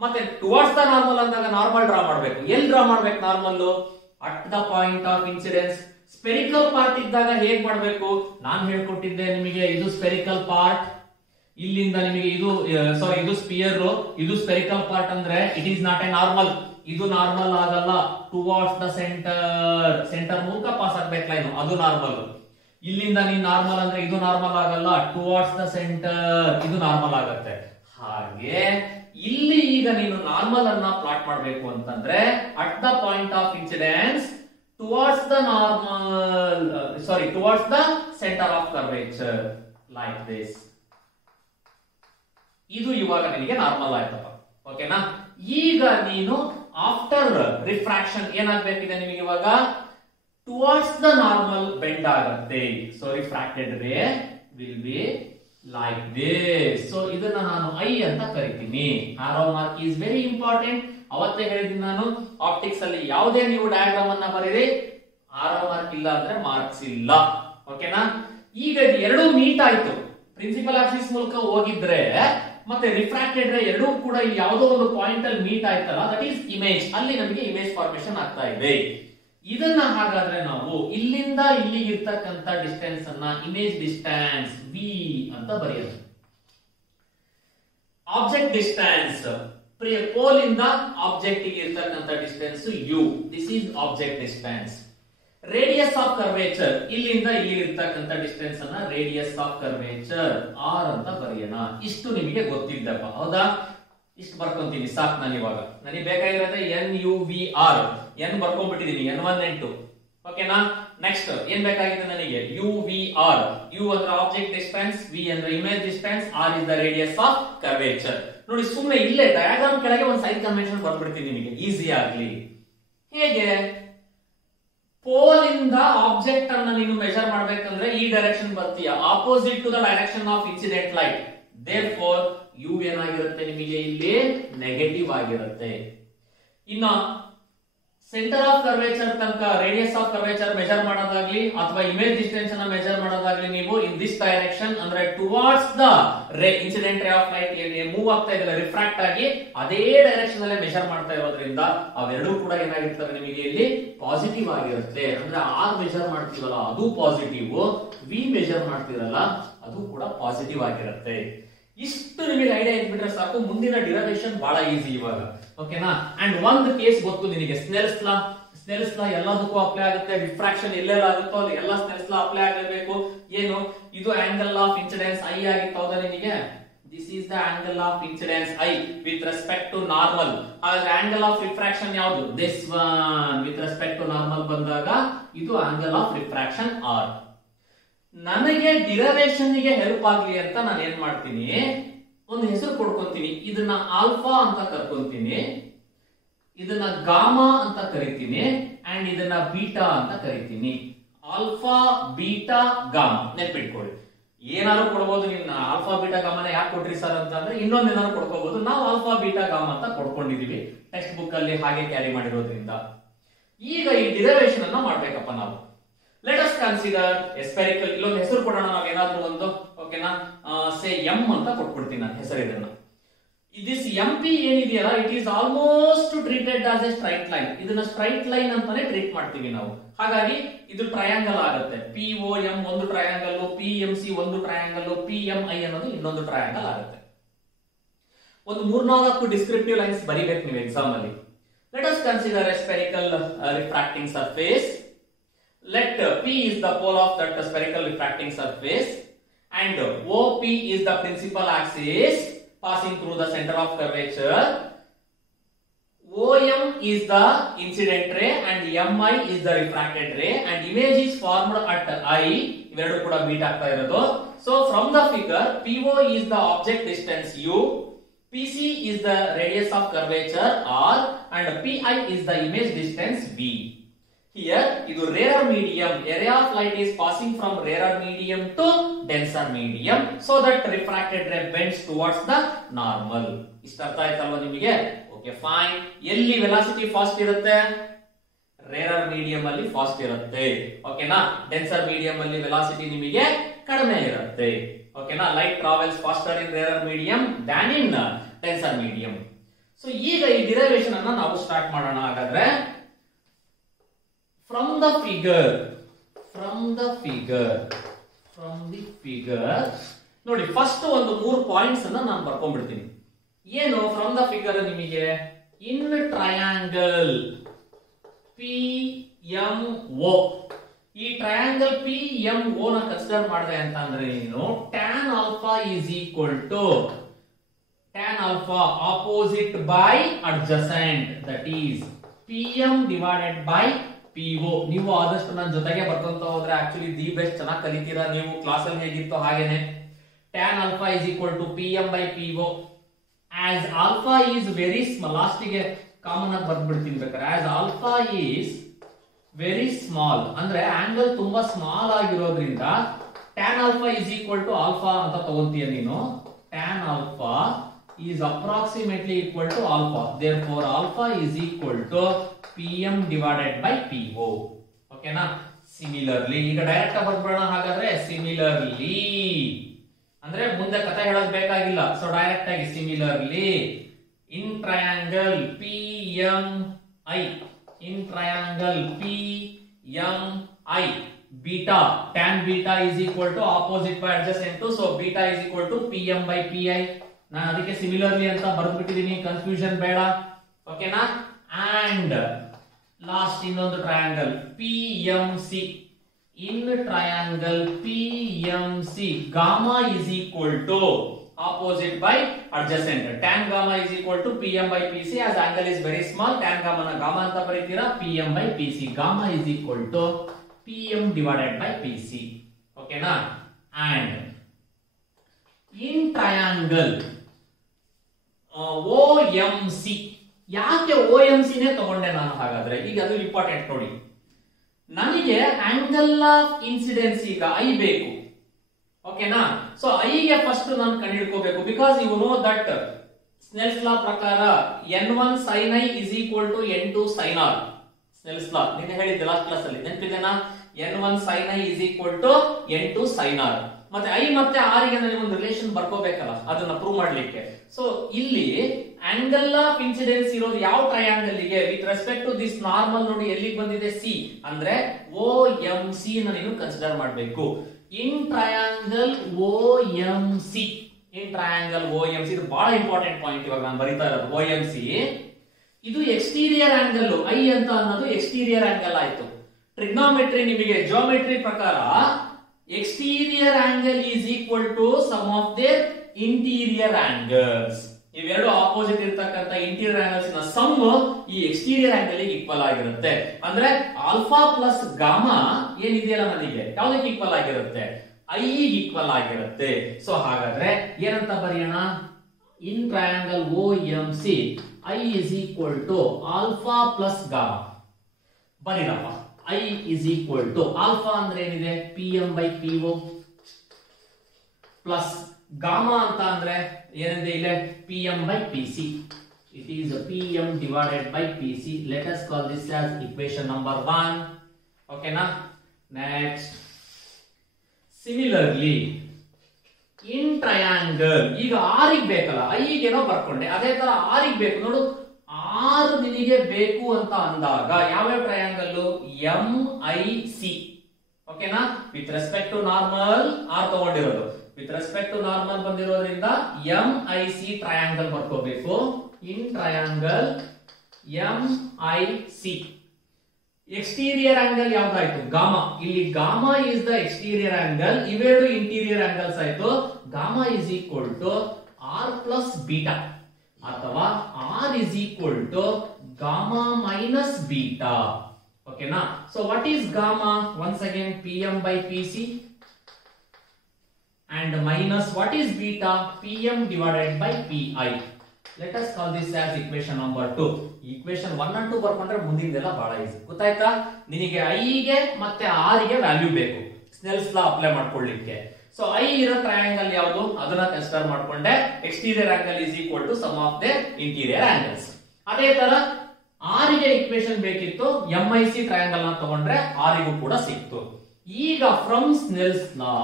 ಮತ್ತೆ ಟುವರ್ಡ್ಸ್ ದ ನಾರ್ಮಲ್ ಅಂದಾಗ ನಾರ್ಮಲ್ ಡ್ರಾ ಮಾಡ್ಬೇಕು. ಎಲ್ಲಿ ಡ್ರಾ ಮಾಡ್ಬೇಕು normal? At the point of incidence. Spherical part ಇದ್ದಾಗ ಹೇಗ್ ಮಾಡಬೇಕು ನಾನು ಹೇಳ್ಕೊಟ್ಟಿದ್ದೆ ನಿಮಗೆ. ಇದು ಸ್ಪೆರಿಕಲ್ ಪಾರ್ಟ್, ಇಲ್ಲಿಂದ ನಿಮಗೆ ಇದು ಸಾರಿ ಇದು ಸ್ಪಿಯರ್, ಇದು ಸ್ಪೆರಿಕಲ್ ಪಾರ್ಟ್ ಅಂದ್ರೆ it is not A normal. ಇದು ನಾರ್ಮಲ್ ಆಗಲ್ಲ. ಟುವರ್ಡ್ಸ್ ದ ಸೆಂಟರ್, ಸೆಂಟರ್ ಮೂಲಕ ಪಾಸ್ ಆಗ್ಬೇಕು ಲೈನ್, ಅದು ನಾರ್ಮಲ್. ಇಲ್ಲಿಂದ ನೀನ್ ನಾರ್ಮಲ್ ಅಂದ್ರೆ ಇದು ನಾರ್ಮಲ್ ಆಗಲ್ಲ. ಟುವರ್ಡ್ಸ್ ದ ಸೆಂಟರ್ ಇದು ನಾರ್ಮಲ್ ಆಗತ್ತೆ. ಹಾಗೆ ಇಲ್ಲಿ ಈಗ ನೀನು ನಾರ್ಮಲ್ ಅನ್ನ ಪ್ಲಾಟ್ ಮಾಡಬೇಕು ಅಂತಂದ್ರೆ at the point of incidence towards the normal towards the center of curvature like this. ಇದು ಇವಾಗ ನಿಮಗೆ ನಾರ್ಮಲ್ ಆಯ್ತಪ್ಪ. ಓಕೆನಾ, ಈಗ ನೀನು ಆಫ್ಟರ್ ರಿಫ್ರಾಕ್ಷನ್ ಏನಾಗಬೇಕಿದೆ ನಿಮಗೆ ಇವಾಗ towards the normal ಬೆಂಡ್ ಆಗುತ್ತೆ. ಸೊ ರಿಫ್ರಾಕ್ಟೆಡ್ ರೇ will be like this. So ಇದನ್ನ ನಾನು I ಅಂತ ಕರಿತೀನಿ. Arrow mark is very important. ಅವತ್ತೇ ಹೇಳಿದ್ದೀನಿ ನಾನು, ಆಪ್ಟಿಕ್ಸ್ ಅಲ್ಲಿ ಯಾವುದೇ ನೀವು ಡಯಾಗ್ರಾಮ್ ಅನ್ನ ಬರೀರಿ, ಆರೋ ಮಾರ್ಕ್ ಇಲ್ಲ ಅಂದ್ರೆ ಮಾರ್ಕ್ಸ್ ಇಲ್ಲ. ಓಕೆನಾ, ಈಗ ಇದು ಎರಡೂ ಮೀಟ್ ಆಯ್ತು. ಪ್ರಿನ್ಸಿಪಲ್ ಆಕ್ಸಿಸ್ ಮೂಲಕ ಹೋಗಿದ್ರೆ ಮತ್ತೆ ರಿಫ್ರಾಕ್ಟೆಡ್ ರೇ ಎರಡೂ ಕೂಡ ಇಲ್ಲಿ ಯಾವುದೋ ಒಂದು ಪಾಯಿಂಟ್ ಅಲ್ಲಿ ಮೀಟ್ ಆಯ್ತಲ್ಲ, ದಟ್ ಈಸ್ ಇಮೇಜ್. ಅಲ್ಲಿ ನಮಗೆ ಇಮೇಜ್ ಫಾರ್ಮೇಶನ್ ಆಗ್ತಾ ಇದೆ. ಇದನ್ನ ಹಾಗಾದ್ರೆ ನಾವು ಇಲ್ಲಿಂದ ಇಲ್ಲಿಗೆ ಇರ್ತಕ್ಕಂಥ ಡಿಸ್ಟೆನ್ಸ್ ಅನ್ನ ಇಮೇಜ್ ಡಿಸ್ಟೆನ್ಸ್ V ಅಂತ ಬರೆಯೋದು. ಆಬ್ಜೆಕ್ಟ್ ಡಿಸ್ಟೆನ್ಸ್, ಪೋಲ್ ಇಂದ ಆಬ್ಜೆಕ್ಟ್ ಗೆ ಇರ್ತಕ್ಕಂಥ distance U. This is object distance. Radius of curvature, ಇಲ್ಲಿಂದ ಇಲ್ಲಿ ಇರ್ತಕ್ಕಂಥ ಡಿಸ್ಟೆನ್ಸ್ ಅನ್ನ ರೇಡಿಯಸ್ ಆಫ್ ಕರ್ವೇಚರ್ R ಅಂತ ಬರೆಯೋಣ. ಇಷ್ಟು ನಿಮಗೆ ಗೊತ್ತಿದ್ದಪ್ಪ, ಹೌದಾ? ಇಷ್ಟು ಬರ್ಕೊಂತೀನಿ ಸಾಕು. ನಾನು ಇವಾಗ ನನಗೆ ಬೇಕಾಗಿರೋದೇ NUVR. N ಬರ್ಕೊಂಡ್ಬಿಟ್ಟಿದೀನಿ, N1 N2. ಓಕೆನಾ, ನೆಕ್ಸ್ಟ್ ಏನ್ ಬೇಕಾಗಿದೆ ನನಗೆ? UVR. U ಅಂದ್ರೆ ಆಬ್ಜೆಕ್ಟ್ ಡಿಸ್ಟೆನ್ಸ್, V ಅಂದ್ರೆ image distance, R is the radius of curvature. ನೋಡಿ, ಸುಮ್ಮನೆ ಇಲ್ಲೇ ಡಯಾಗ್ರಾಮ್ ಕೆಳಗೆ ಒಂದು ಸೈನ್ ಕನ್ವೆನ್ಷನ್ ಬರ್ಬಿಡ್ತೀನಿ ನಿಮಗೆ ಈಸಿ ಆಗ್ಲಿ. ಹೇಗೆ? ಪೋಲ್ ಇಂದ ಆಬ್ಜೆಕ್ಟ್ ಅನ್ನ ನೀನು ಮೆಜರ್ ಮಾಡ್ಬೇಕಂದ್ರೆ ಈ ಡೈರೆಕ್ಷನ್ ಬರ್ತೀಯ, opposite to the direction of incident light. Therefore U ಏನಾಗಿರುತ್ತೆ ನಿಮಗೆ ಇಲ್ಲಿ? ನೆಗೆಟಿವ್ ಆಗಿರುತ್ತೆ. ಇನ್ನ ಸೆಂಟರ್ ಆಫ್ ಕರ್ವೇಚರ್ ತನಕ ರೇಡಿಯಸ್ ಆಫ್ ಕರ್ವೇಚರ್ ಮೆಜರ್ ಮಾಡೋದಾಗ್ಲಿ ಅಥವಾ ಇಮೇಜ್ ಡಿಸ್ಟೆನ್ಸ್ ಅನ್ನ ಮೆಜರ್ ಮಾಡೋದಾಗ್ಲಿ ನೀವು ಇನ್ ದಿಸ್ ಡೈರೆಕ್ಷನ್ ಅಂದ್ರೆ towards the ray incident ray of light move ಆಗ್ತಾ ಇದೆಲ್ಲ ರಿಫ್ರಾಕ್ಟ್ ಆಗಿ ಅದೇ ಡೈರೆಕ್ಷನ್ ಅಲ್ಲೇ ಮೆಜರ್ ಮಾಡ್ತಾ ಇರೋದ್ರಿಂದ ಅವೆರಡೂ ಕೂಡ ಏನಾಗಿರ್ತವೆ ನಿಮಗೆ ಇಲ್ಲಿ? ಪಾಸಿಟಿವ್ ಆಗಿರುತ್ತೆ. ಅಂದ್ರೆ R ಮೆಜರ್ ಮಾಡ್ತೀವಲ್ಲ ಅದು ಪಾಸಿಟಿವ್, V ಮೆಜರ್ ಮಾಡ್ತೀರಲ್ಲ ಅದು ಕೂಡ ಪಾಸಿಟಿವ್ ಆಗಿರುತ್ತೆ. ಇಷ್ಟು ನಿಮಗೆ ಐಡಿಯಾ ಇದ್ಬಿಟ್ರೆ ಸಾಕು, ಮುಂದಿನ ಡಿರೈವೇಶನ್ ಬಹಳ ಈಸಿ ಇವಾಗ. ಓಕೆನಾ, ಅಂಡ್ ಒಂದು ಕೇಸ್ ಗೊತ್ತು ನಿನಗೆ, ಸ್ನೆಲ್ಸ್ ಲಾ. ಸ್ನೆಲ್ಸ್ ಲಾ ಎಲ್ಲದಕ್ಕೂ ಅಪ್ಲೈ ಆಗುತ್ತೆ. ಡಿಫ್ರಾಕ್ಷನ್ ಎಲ್ಲೆಲ್ಲ ಆಗುತ್ತೋ ಅಲ್ಲಿ ಎಲ್ಲ ಸ್ನೆಲ್ಸ್ ಲಾ ಅಪ್ಲೈ ಆಗಲೇಬೇಕು. ಏನು ಇದು ಆಂಗಲ್ ಆಫ್ ಇನ್ಸಿಡೆನ್ಸ್ I ಆಗಿತ್ತು, ಹೌದಾ ನಿನಗೆ? This is the angle of incidence I with respect to normal. ಹಾಗಾದ್ರೆ ಆಂಗಲ್ ಆಫ್ ರಿಫ್ರಾಕ್ಷನ್ ಯಾವುದು? This one. With respect to normal ಬಂದಾಗ ಇದು ಆಂಗಲ್ ಆಫ್ ರಿಫ್ರಾಕ್ಷನ್ R. ನನಗೆ ಡಿರೈವೇಶನ್ ಗೆ ಹೆಲ್ಪ್ ಆಗ್ಲಿ ಅಂತ ನಾನು ಏನ್ ಮಾಡ್ತೀನಿ, ಒಂದು ಹೆಸರು ಕೊಡ್ಕೊಂತೀನಿ. ಇದನ್ನ ಆಲ್ಫಾ ಅಂತ ಕರ್ಕೊಂತೀನಿ, ಇದನ್ನ ಗಾಮಾ ಅಂತ ಕರಿತೀನಿ, ಅಂಡ್ ಇದನ್ನ ಬೀಟಾ ಅಂತ ಕರಿತೀನಿ. ಆಲ್ಫಾ, ಬೀಟಾ, ಗಾಮಾ ನೆನ್ಪಿಟ್ಕೊಳ್ಳಿ. ಏನಾದ್ರು ಕೊಡ್ಬೋದು ನೀವು. ಆಲ್ಫಾ ಬೀಟಾ ಗಾಮಾನ ಯಾಕೆ ಕೊಟ್ರಿ ಸರ್ ಅಂತಂದ್ರೆ ಇನ್ನೊಂದ್ ಏನಾದ್ರು ಕೊಡ್ಕೋಬಹುದು. ನಾವು ಆಲ್ಫಾ ಬೀಟಾ ಗಾಮಾ ಅಂತ ಕೊಡ್ಕೊಂಡಿದೀವಿ ಟೆಕ್ಸ್ಟ್ ಬುಕ್ ಅಲ್ಲಿ, ಹಾಗೆ ಕ್ಯಾರಿ ಮಾಡಿರೋದ್ರಿಂದ. ಈಗ ಈ ಡಿರೈವೇಶನ್ ಅನ್ನ ಮಾಡ್ಬೇಕಪ್ಪ ನಾವು. Let us consider A spherical. ಇಲ್ಲೊಂದು ಹೆಸರು ಕೊಡೋಣ ನಾವು, ಏನಾದ್ರೂ ಒಂದು. ಓಕೆನಾ, ಸೇ M ಅಂತ ಕೊಟ್ಬಿಡ್ತೀನಿ ನಾನು ಹೆಸರು. ಇದನ್ನ ದಿಸ್ ಎಂ ಪಿ ಏನಿದೆಯಲ್ಲ it is almost treated as A straight line. ಇದನ್ನ ಸ್ಟ್ರೈಟ್ ಲೈನ್ ಅಂತಾನೆ ಟ್ರೀಟ್ ಮಾಡ್ತೀವಿ ನಾವು. ಹಾಗಾಗಿ ಇದು ಟ್ರಯಾಂಗಲ್ ಆಗುತ್ತೆ. ಪಿ ಒ ಎಂ ಒಂದು ಟ್ರಯಾಂಗಲ್, ಪಿ ಎಂ ಸಿ ಒಂದು ಟ್ರಯಾಂಗಲ್, ಪಿ ಎಂ ಐ ಅನ್ನೋದು ಇನ್ನೊಂದು ಟ್ರಯಾಂಗಲ್ ಆಗುತ್ತೆ. ಒಂದು 3-4 ಡಿಸ್ಕ್ರಿಪ್ಟಿವ್ ಲೈನ್ಸ್ ಬರಿಬೇಕು ನೀವು ಎಕ್ಸಾಮ್ ಅಲ್ಲಿ. Let us consider A spherical refracting surface. Let P is the pole of that spherical refracting surface and OP is the principal axis passing through the center of curvature. OM is the incident ray and MI is the refracted ray and image is formed at I. ಇವೆರಡು ಕೂಡ meet ಆಗ್ತಾ ಇರೋದು. So from the figure PO is the object distance U, PC is the radius of curvature R and PI is the image distance V. Here, ಇದು rarer medium. Area of light is passing from rarer medium to denser medium, so that refracted ray bends towards the normal. ಇಷ್ಟ ಅರ್ಥ ಆಯ್ತಲ್ವಾ ನಿಮಗೆ? Okay fine. ಎಲ್ಲಿ velocity fast ಇರುತ್ತೆ? Rarer medium ಅಲ್ಲಿ fast ಇರುತ್ತೆ. ಓಕೆನಾ? ಡೆನ್ಸರ್ ಮೀಡಿಯಂ ಅಲ್ಲಿ ವೆಲಾಸಿಟಿ ನಿಮಗೆ ಕಡಿಮೆ ಇರುತ್ತೆ. ಓಕೆನಾ? ಲೈಟ್ ಟ್ರಾವೆಲ್ಸ್ ಫಾಸ್ಟರ್ ಇನ್ ರೇರರ್ ಮೀಡಿಯಂ ದ್ಯಾನ್ ಇನ್ ಡೆನ್ಸರ್ ಮೀಡಿಯಂ. ಸೊ ಈಗ ಈ ಡಿರೈವೇಶನ್ ಅನ್ನ ನಾವು ಸ್ಟಾರ್ಟ್ ಮಾಡೋಣ. ಹಾಗಾದ್ರೆ from the figure ನೋಡಿ, ಫಸ್ಟ್ ಒಂದು 3 ಪಾಯಿಂಟ್ಸ್ ಅನ್ನ ನಾನು ಬರ್ಕೊಂಡ್ಬಿಡ್ತೀನಿ. ಏನು ಫ್ರಮ್ ದ ಫಿಗರ್ ನಿಮಗೆ in triangle P M O, ಈ ಟ್ರಯಾಂಗಲ್ ಪಿ ಎಂ ಓ ನ ಕನ್ಸಿಡರ್ ಮಾಡಿದೆ ಅಂತ ಅಂದ್ರೆ ನೀನು tan alpha is equal to tan alpha opposite by adjacent, that is P M divided by PO. ನೀವು ಆದಷ್ಟು ನನ್ನ ಜೊತೆಗೆ ಬರ್ಕೊಂತ ಹೋದ್ರೆ ಆಕ್ಚುಲಿ ದಿ ಬೆಸ್ಟ್ ಚೆನ್ನಾಗಿ ಕಲಿತೀರಾ ನೀವು. ಕ್ಲಾಸ್ ಅಲ್ಲಿ ಹೇಗಿತ್ತು ಹಾಗೇನೆ. tan alpha is equal to pm by PO. as alpha is very small, last ಗೆ ಕಾಮನ್ ಆಗಿ ಬರ್ಬಿಡ್ತೀನಿ ಬೇಕಾದ್ರೆ. as alpha is very small ಅಂದ್ರೆ ಆಂಗಲ್ ತುಂಬಾ ಸ್ಮಾಲ್ ಆಗಿರೋದ್ರಿಂದ tan alpha is equal to alpha ಅಂತ ತಗೊಂತೀಯ ನೀನು. tan alpha is approximately equal to alpha. Therefore alpha is equal to pm divided by PO. ಓಕೆನಾ? Similarly ಈಗ direct ಆಗಿ ಬರ್ಬಿಡೋಣ. ಹಾಗಾದ್ರೆ similarly ಅಂದ್ರೆ ಮುಂದೆ ಕಥೆ ಹೇಳೋದು ಬೇಕಾಗಿಲ್ಲ. ಸೊ ಡೈರೆಕ್ಟ್ ಆಗಿ similarly in triangle PMI, in triangle PMI beta, tan beta is equal to opposite by adjacent to, so beta is equal to pm by pi. ನಾನು ಅದಕ್ಕೆ ಸಿಮಿಲರ್ಲಿ ಅಂತ ಬರೆದ್ಬಿಟ್ಟಿದ್ದೀನಿ, ಕನ್ಫ್ಯೂಷನ್ ಬೇಡ. ಓಕೆನಾ? ಅಂಡ್ ಲಾಸ್ಟ್ ಇನ್ನೊಂದು triangle PMC. In triangle PMC gamma is equal to opposite by adjacent. tan gamma is equal to pm by pc. as angle is very small, tan gamma ನ gamma ಅಂತ ಬರೀತೀರಾ, pm by pc. gamma is equal to pm divided by pc. ಓಕೆನಾ? And in triangle OMC. ಯಾಕೆ OMC ನೇ ತಗೊಂಡೆ ನಾನು ಹಾಗಾದ್ರೆ? ಈಗ ಅದು ಇಂಪಾರ್ಟೆಂಟ್ ನೋಡಿ. ನನಗೆ ಆಂಗಲ್ ಆಫ್ ಇನ್ಸಿಡೆನ್ಸ್ ಈಗ ಐ ಬೇಕು. ಓಕೆನಾ? ಸೊ ಐಗೆ ಫಸ್ಟ್ ನಾನು ಕಂಡುಹಿಡ್ಕೋಬೇಕು. Because you know that Snell's law ಪ್ರಕಾರ n1 sin i is equal to n2 sin r. ಸ್ನೆಲ್ಸ್ ಲಾ ನಿನ್ನೆ ಹೇಳಿದ್ದೆ ಲಾಸ್ಟ್ ಕ್ಲಾಸ್ ಅಲ್ಲಿ, ನೆನಪಿದೆನಾ? n1 sin i is equal to n2 sin r. ಮತ್ತೆ ಐ ಮತ್ತೆ ಆರ್ ಗೆ ನನಗೆ ಒಂದು ರಿಲೇಷನ್ ಬರ್ಕೋಬೇಕಲ್ಲ ಅದನ್ನ ಪ್ರೂವ್ ಮಾಡ್ಲಿಕ್ಕೆ. ಸೊ ಇಲ್ಲಿ ಆಂಗಲ್ ಆಫ್ ಇನ್ಸಿಡೆನ್ಸ್ ಇರೋದು ಯಾವ ಟ್ರಯಾಂಗಲ್ ಗೆ with respect to this normal ನೋಡಿ ಎಲ್ಲಿಗೆ ಬಂದಿದೆ? ಸಿ ಅಂದ್ರೆ OMC ನ ನೀನು ಕನ್ಸಿಡರ್ ಮಾಡಬೇಕು. ಇನ್ ಟ್ರಯಾಂಗಲ್ OMC, ಇನ್ ಟ್ರಯಾಂಗಲ್ OMC ಇದು ಬಹಳ ಇಂಪಾರ್ಟೆಂಟ್ ಪಾಯಿಂಟ್. ಇವಾಗ ನಾನು ಬರೀತಾ ಇರೋದು OMC. ಇದು ಎಕ್ಸ್ಟೀರಿಯರ್ ಆಂಗಲ್. ಐ ಅಂತ ಅನ್ನೋದು ಎಕ್ಸ್ಟೀರಿಯರ್ ಆಂಗಲ್ ಆಯ್ತು. ಟ್ರಿಗ್ನೋಮೆಟ್ರಿ ನಿಮಗೆ ಜಿಯೋಮೆಟ್ರಿ ಪ್ರಕಾರ exterior angle is equal to sum of their interior angles. ಇವೆರಡು ಆಪೋಸಿಟ್ ಇರತಕ್ಕಂತ ಇಂಟೀರಿಯರ್ ಆಂಗಲ್ಸ್ ನ ಸಮ್ ಈ ಎಕ್ಸ್ಟೀರಿಯರ್ ಆಂಗಲ್ ಗೆ ಈಕ್ವಲ್ ಆಗಿರುತ್ತೆ. ಅಂದ್ರೆ ಆಲ್ಫಾ ಪ್ಲಸ್ ಗಾಮಾ ಏನಿದೆಯಲ್ಲ ನನಗೆ ಯಾವ್ದಕ್ಕೆ ಈಕ್ವಲ್ ಆಗಿರುತ್ತೆ? ಐ ಈಕ್ವಲ್ ಆಗಿರುತ್ತೆ. ಸೊ ಹಾಗಾದ್ರೆ ಏನಂತ ಬರೆಯೋಣ? In triangle OMC I is equal to alpha plus gamma. ಬರೀರಪ್ಪ. I is equal to alpha ಅಂದ್ರೆ ಏನಿದೆ? pm by PO plus gamma ಅಂತ ಅಂದ್ರೆ ಏನಿದೆ ಇಲ್ಲಿ? pm by PC. It is pm divided by PC. Let us call this as equation number 1. Okay na? Next, similarly in triangle. ಈಗ ಆರಿಗೆ ಬೇಕಲ್ಲ, ಐಗೆ ಏನೋ ಬರ್ಕೊಂಡೆ, ಅದೇ ತರ ಆರಿಗೆ ಬೇಕು ನೋಡು. 6 ನಿನಗೆ ಬೇಕು ಅಂತ ಅಂದಾಗ ಯಾವ್ಯಾವ ಟ್ರಯಾಂಗಲ್? M I C. ಓಕೆನಾ? With respect to normal R ತಗೊಂಡಿರೋದು, ವಿತ್ ರೆಸ್ಪೆಕ್ಟ್ ಟು ನಾರ್ಮಲ್ ಬಂದಿರೋದ್ರಿಂದ ಎಂ ಐ ಸಿ ಟ್ರಯಾಂಗಲ್ ಬರ್ಕೋಬೇಕು. In triangle M I C. Exterior angle ಯಾವ್ದಾಯ್ತು? ಗಾಮಾ. ಇಲ್ಲಿ gamma is the exterior angle, ಇವೆರಡು ಇಂಟೀರಿಯರ್ ಆಂಗಲ್ಸ್ ಆಯ್ತು. Gamma is equal to R plus beta, ಅಥವಾ R is equal to gamma minus beta. ಓಕೆನಾ? So what is gamma? Once again pm by pc, and minus what is beta? pm divided by pi. Let us call this as equation number 2. equation 1 and 2 ಬರ್ಕೊಂಡ್ರೆ ಮುಂದಿನದೆಲ್ಲ ಬಹಳ easy. ಗೊತ್ತಾಯ್ತಾ? ನಿನಗೆ i ಗೆ ಮತ್ತೆ r ಗೆ value ಬೇಕು Snell's law apply ಮಾಡ್ಕೊಳ್ಳಿಕ್ಕೆ. So i ಇರೋ triangle ಯಾವುದು? ಅದನ್ನ ಕನ್ಸಿಡರ್ ಮಾಡ್ಕೊಂಡೆ. Exterior angle is equal to sum of the interior angles. ಅದೇ ತರ r ಗೆ ಇಕ್ವೇಶನ್ ಬೇಕಿತ್ತು, MIC ಟ್ರಯಾಂಗಲ್ ನ ತಗೊಂಡ್ರೆ r ಗೂ ಕೂಡ ಸಿಕ್ತು. ಈಗ from ಸ್ನೆಲ್ಸ್ law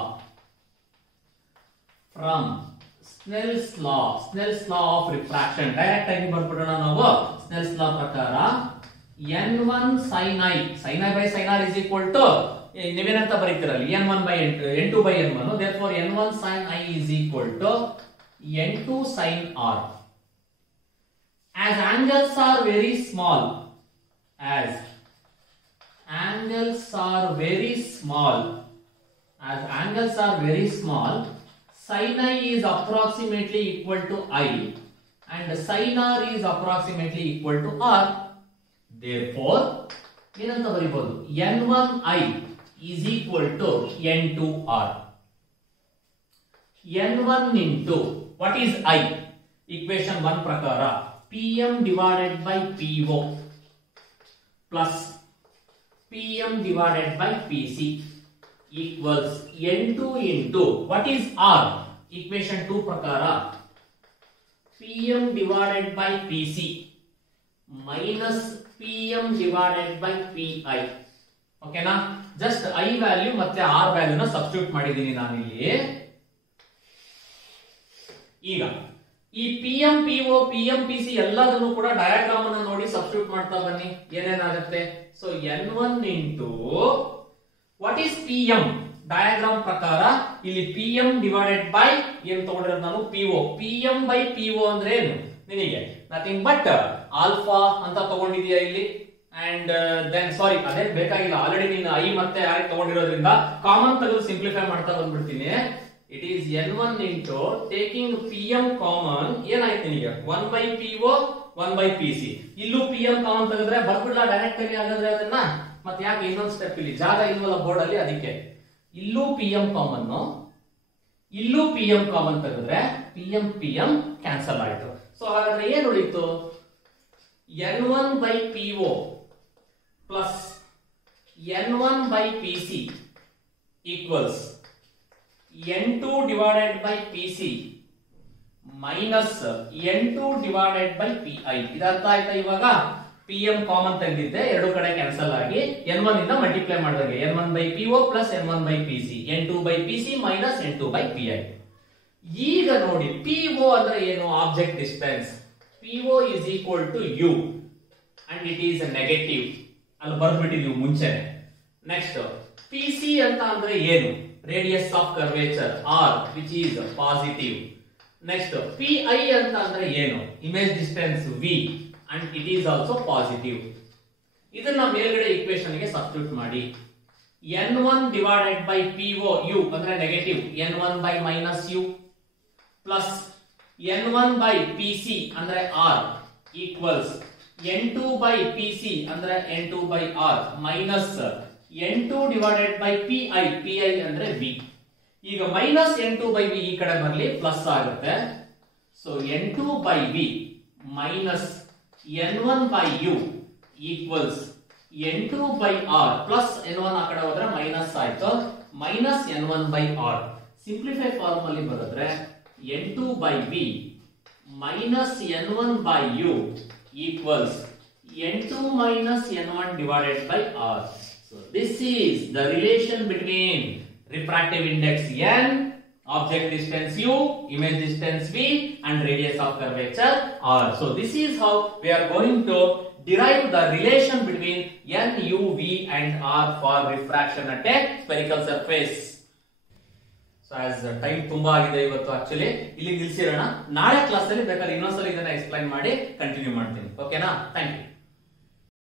of refraction direct ಆಗಿ ಬರ್ಬಿಡೋಣ ನಾವು. ಸ್ನೆಲ್ಸ್ ಲಾ ಪ್ರಕಾರ n1 sin i by sin r is equal to, ನೀವೇನಂತ ಬರೀತಿರಲ್ಲ, n1 by n2 by n1. therefore n1 sin i is equal to n2 sin r. As angles are very small, sin i is approximately equal to I, and sin r is approximately equal to r. Therefore, ಏನಂತ ಬರೀಬಹುದು? n1i is equal to n2r. n1 into what is I? Equation 1 ಪ್ರಕಾರ pm divided by po plus pm divided by pc equals n2 into what is r? Equation 2 ಪ್ರಕಾರ pm divided by pc minus pm divided by pi. ಓಕೆನಾ? Just i value ಮತ್ತೆ r ವ್ಯಾಲ್ಯೂನ substitute ಮಾಡಿದ್ದೀನಿ ನಾನಿಲ್ಲಿ. ಈಗ ಈ pm po pm pc ಎಲ್ಲದನ್ನು ಕೂಡ diagram ಅನ್ನು ನೋಡಿ ಸಬ್ಸ್ಟಿಟ್ಯೂಟ್ ಮಾಡ್ತಾ ಬನ್ನಿ, ಏನೇನಾಗುತ್ತೆ. So n1 into what is pm? Diagram ಪ್ರಕಾರ ಇಲ್ಲಿ pm ಡಿವೈಡೆಡ್ ಬೈ ಏನು ತಗೊಂಡಿರೋದು ನಾನು? po. pm by po ಅಂದ್ರೆ ಏನು? ನಿನಗೆ ನಥಿಂಗ್ ಬಟ್ ಆಲ್ಫಾ ಅಂತ ತಗೊಂಡಿದೀಯಾ ಇಲ್ಲಿ. ಅಂಡ್ ದೆನ್ ಸಾರಿ, ಅದೇ ಬೇಕಾಗಿಲ್ಲ, ಆಲ್ರೆಡಿ ನೀನು i ಮತ್ತೆ r ತಗೊಂಡಿರೋದ್ರಿಂದ ಕಾಮನ್ ತೆಗೆದು ಸಿಂಪ್ಲಿಫೈ ಮಾಡ್ತಾ ಬಂದ್ಬಿಡ್ತೀನಿ. It is n1 into taking pm common, ಏನಾಯ್ತು ನಿನಗೆ? 1 by po 1 by pc. ಇಲ್ಲೂ pm ಕಾಮನ್ ತೆಗೆದ್ರೆ ಬರ್ಬಿಡ್ಲಾ ಡೈರೆಕ್ಟ್ ಆಗಿ? ಹಾಗಾದ್ರೆ ಅದನ್ನ ಮತ್ತೆ ಯಾಕೆ ಇನ್ನೊಂದು ಸ್ಟೆಪ್, ಇಲ್ಲಿ ಜಾಗ ಇಲ್ವಲ್ಲ ಬೋರ್ಡ್ ಅಲ್ಲಿ, ಅದಕ್ಕೆ ಇಲ್ಲೂ pm ಕಾಮನ್, ಇಲ್ಲೂ pm ಕಾಮನ್ ತೆಗೆದ್ರೆ pm ಕ್ಯಾನ್ಸಲ್ ಆಯ್ತು. ಸೊ ಹಾಗಾದ್ರೆ ಏನು ಉಳಿತು? n1 by po plus n1 by pc equals n2 divided by pc minus n2 divided by pi. ಇದರ್ಥ ಆಯ್ತಾ? ಇವಾಗ pm ಕಾಮನ್ ತೆಗೆದಿದ್ದೆ, ಎರಡು ಕಡೆ ಕ್ಯಾನ್ಸಲ್ ಆಗಿ n1 ಇಂದ ಮಲ್ಟಿಪ್ಲೈ ಮಾಡಿದಾಗ n1 by po plus n1 by pc, n2 by pc minus n2 by pi. ಈಗ ನೋಡಿ po ಅಂದ್ರೆ ಏನು? Object distance. po is equal to u and it is a negative. ಅಲ್ಲಿ ಬರ್ಬಿಟ್ಟಿದೀವಿ ಮುಂಚೆನೆ. ನೆಕ್ಸ್ಟ್ pc ಅಂತ ಅಂದ್ರೆ ಏನು? Radius of curvature r which is positive. Next pi ಅಂತ ಅಂದ್ರೆ ಏನು? Image distance v and it is also positive. ಇದನ್ನ ಮೇಲ್ಗಡೆ ಈಕ್ವೇಶನ್ ಗೆ ಸಬ್ಸ್ಟಿಟ್ಯೂಟ್ ಮಾಡಿ. n1 divided by po u ಅಂದ್ರೆ negative, n1 by minus u plus n1 by pc ಅಂದ್ರೆ r equals n2 by pc ಅಂದ್ರೆ n2 by r minus n2 divided by pi ಅಂದ್ರೆ v. ಈಗ minus n2 by v ಈ ಕಡೆ ಬರಲಿ, plus ಆಗುತ್ತೆ. So n2 by v minus n1 by u equals n2 by r plus n1 ಆ ಕಡೆ ಹೋದ್ರೆ ಮೈನಸ್ ಆಯ್ತು, minus n1 by r. Simplify form ಅಲ್ಲಿ ಬರೆದ್ರೆ n2 by v minus n1 by u equals n2 minus n1 divided by r. So this is the relation between refractive index n object distance u, image distance v, and radius of curvature r. So this is how we are going to derive the relation between n, u, v and r for refraction at a spherical surface. So as time ತುಂಬಾ ಆಗಿದೆ ಇವತ್ತು actually ಇಲ್ಲಿ ನಿಲ್ಸಿರೋಣ. ನಾಳೆ class ಅಲ್ಲಿ ಬೇಕಾದ್ರೆ ಇನ್ನೊಂದ್ಸಲ ಇದನ್ನ explain ಮಾಡಿ ಕಂಟಿನ್ಯೂ ಮಾಡ್ತೀನಿ. ಓಕೆನಾ? Thank you.